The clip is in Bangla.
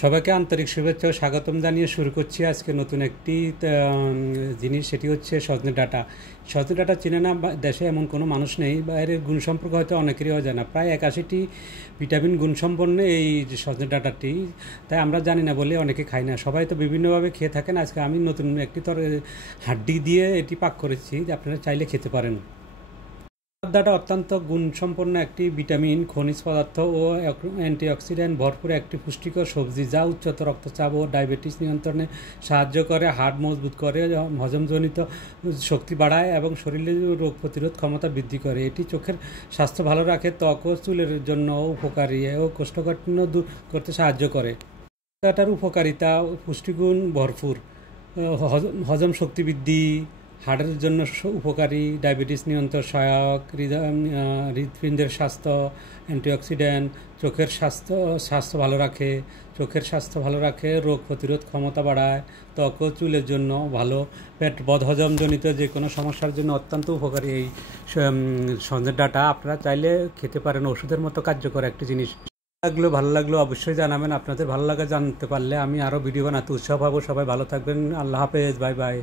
সবাইকে আন্তরিক শুভেচ্ছা ও স্বাগতম জানিয়ে শুরু করছি আজকে নতুন একটি জিনিস, সেটি হচ্ছে সজনে ডাঁটা। সজনে ডাঁটা চিনে না দেশে এমন কোনো মানুষ নেই, বাইরের গুণ সম্পর্কে হয়তো অনেকেরই অজানা। প্রায় 81টি ভিটামিন গুণসম্পন্ন এই সজনে ডাঁটাটি, তাই আমরা জানি না বলে অনেকে খাই না। সবাই তো বিভিন্নভাবে খেয়ে থাকেন। আজকে আমি নতুন একটি হাড্ডি দিয়ে এটি পাক করেছি, আপনারা চাইলে খেতে পারেন। ডাঁটা অত্যন্ত গুণসম্পন্ন একটি ভিটামিন, খনিজ পদার্থ ও অ্যান্টিঅক্সিডেন্ট ভরপুর একটি পুষ্টিকর সবজি, যা উচ্চতর রক্তচাপ ও ডায়াবেটিস নিয়ন্ত্রণে সাহায্য করে, হাড় মজবুত করে, হজমজনিত শক্তি বাড়ায় এবং শরীরের রোগ প্রতিরোধ ক্ষমতা বৃদ্ধি করে। এটি চোখের স্বাস্থ্য ভালো রাখে, ত্বক ও চুলের জন্য উপকারী ও কোষ্ঠকাঠিন্য দূর করতে সাহায্য করে। ডাঁটার উপকারিতা: পুষ্টিগুণ ভরপুর, হজম শক্তি বৃদ্ধি, হার্টের জন্য উপকারী, ডায়াবেটিস নিয়ন্ত্রণ সহায়ক, হৃৎপিণ্ডের স্বাস্থ্য, অ্যান্টিঅক্সিডেন্ট, স্বাস্থ্য ভালো রাখে, রোগ প্রতিরোধ ক্ষমতা বাড়ায়, ত্বক ও চুলের জন্য ভালো, পেট বদহজমজনিত যে কোনো সমস্যার জন্য অত্যন্ত উপকারী এই সজনে ডাঁটা। আপনারা চাইলে খেতে পারেন, ওষুধের মতো কার্যকর একটি জিনিস। ভালো লাগলো অবশ্যই জানাবেন। আপনাদের ভালো লাগা জানতে পারলে আমি আরও ভিডিও বানাতে উৎসাহ পাবো। সবাই ভালো থাকবেন। আল্লাহ হাফেজ, বাই বাই।